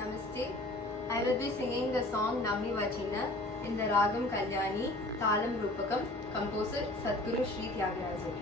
Namaste. I will be singing the song Nammi Vachina in the Ragam Kalyani, Thalam Rupakam, composer Sadhguru Sri Tyagaraja.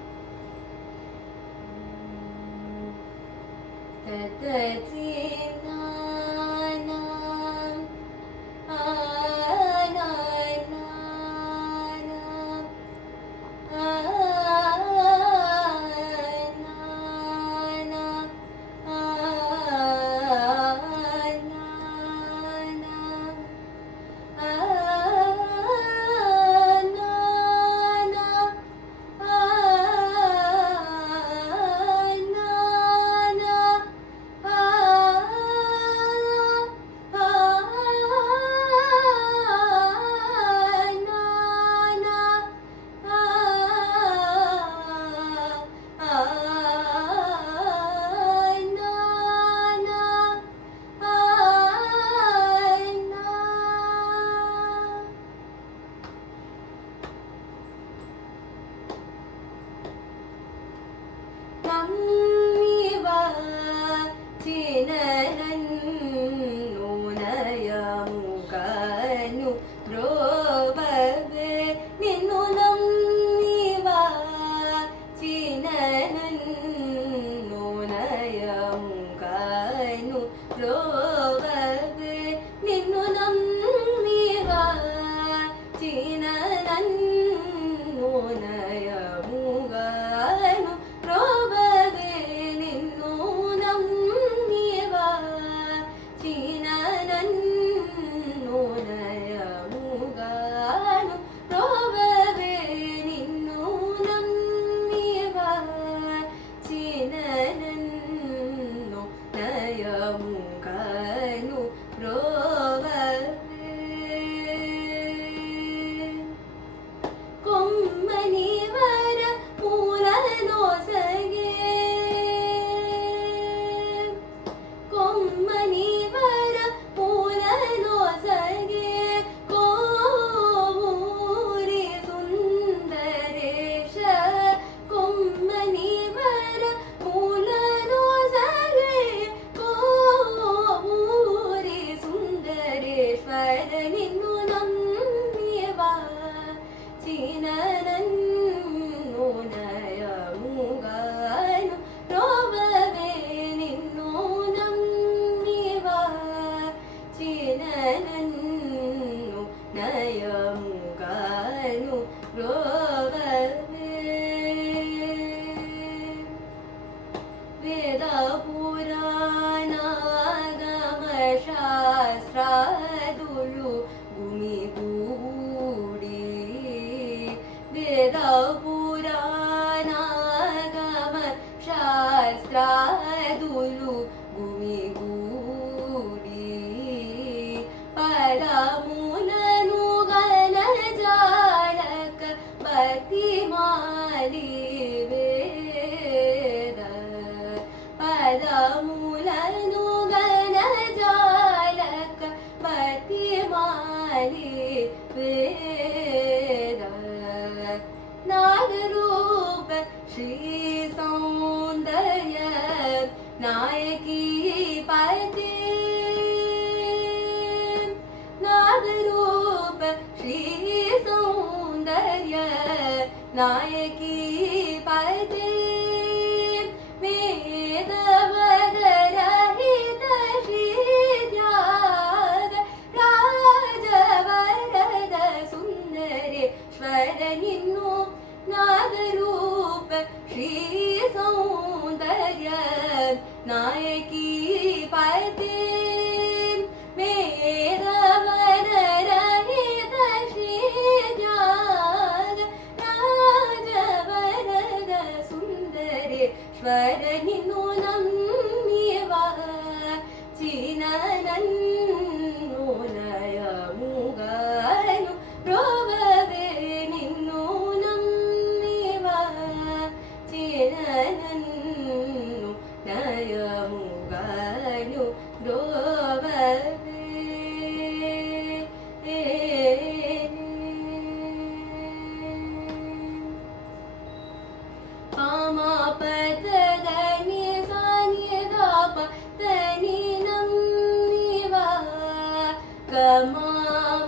ma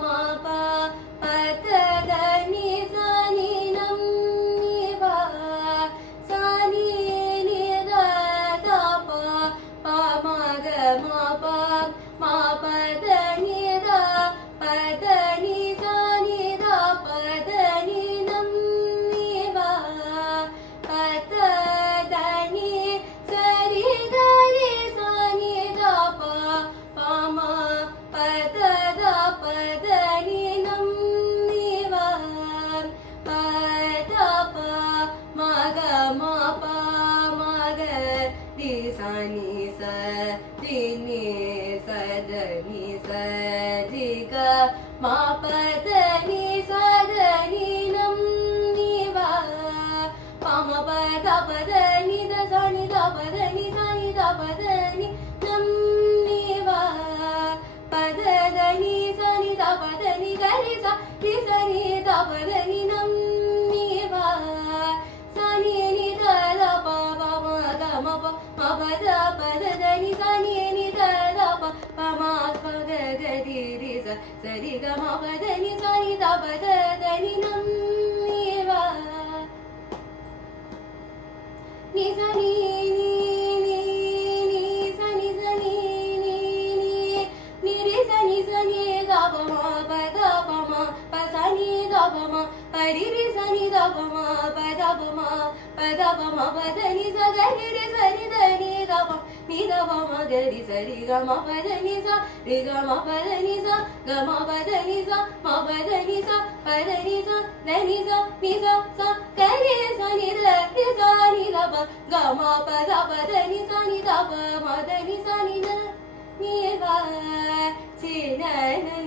ma pa pa da da ni sa ni nam ni va sa ni ni da da pa pa ma ga ma pa da ni da pa da ni sa ni da pa da ni nam ni va pa da da ni sa ri ga ri sa ni da pa pa ma pa da da pa da ni nam ni va pa da pa ma ga ma pa ma ga ri sa ni sa ri ni sa da ni sa ri ga ma pa da ni sa da ni nam ni va pa ma pa da ni da sa ni da pa da ni sa ni da pa da ni nam ni va pa da ni sa ni da pa da ni ga ri sa ni da pa da ni nam ni va sa ni da da pa pa ma ga ma pa da ni sa ni da da pa ma pa ga ga ri sa ri ga ma pa da ni sa ni da pa da ni nam ni va ni sa ni ni sa ni ni ri sa ni da pa ma pa sa ni da pa ma pa ri sa ni da pa ma pa da ma pa da ni sa ga ri sa ni da ni da pa ma ga ri sa ri ga ma pa da ni sa ri ga ma pa da ni sa ga ma pa da ni sa ma pa da ni sa pa da ni sa ni sa sa ga ri sa ni da ri sa ni da pa ga ma pa da ni sa ni da pa ma da ni sa ni da ni va chi na nan